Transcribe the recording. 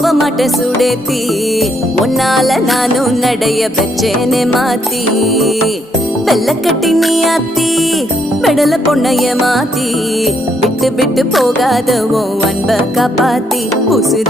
போக மாட்டேன் சுடேத்தி, உன்னால நானும் நடைய பெற்றேனே மாத்தி. வெள்ள கட்டி நீ ஆத்தி, பெடல பொண்ணைய மாத்தி, விட்டு விட்டு போகாத உன் அன்ப காப்பாத்தி. உசுறு